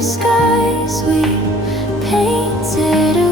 skies we painted.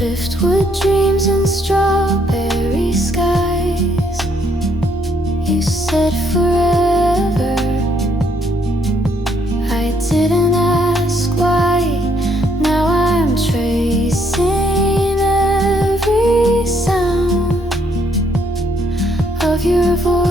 Driftwood dreams and strawberry skies. You said forever. I didn't ask why. Now I'm tracing every sound of your voice.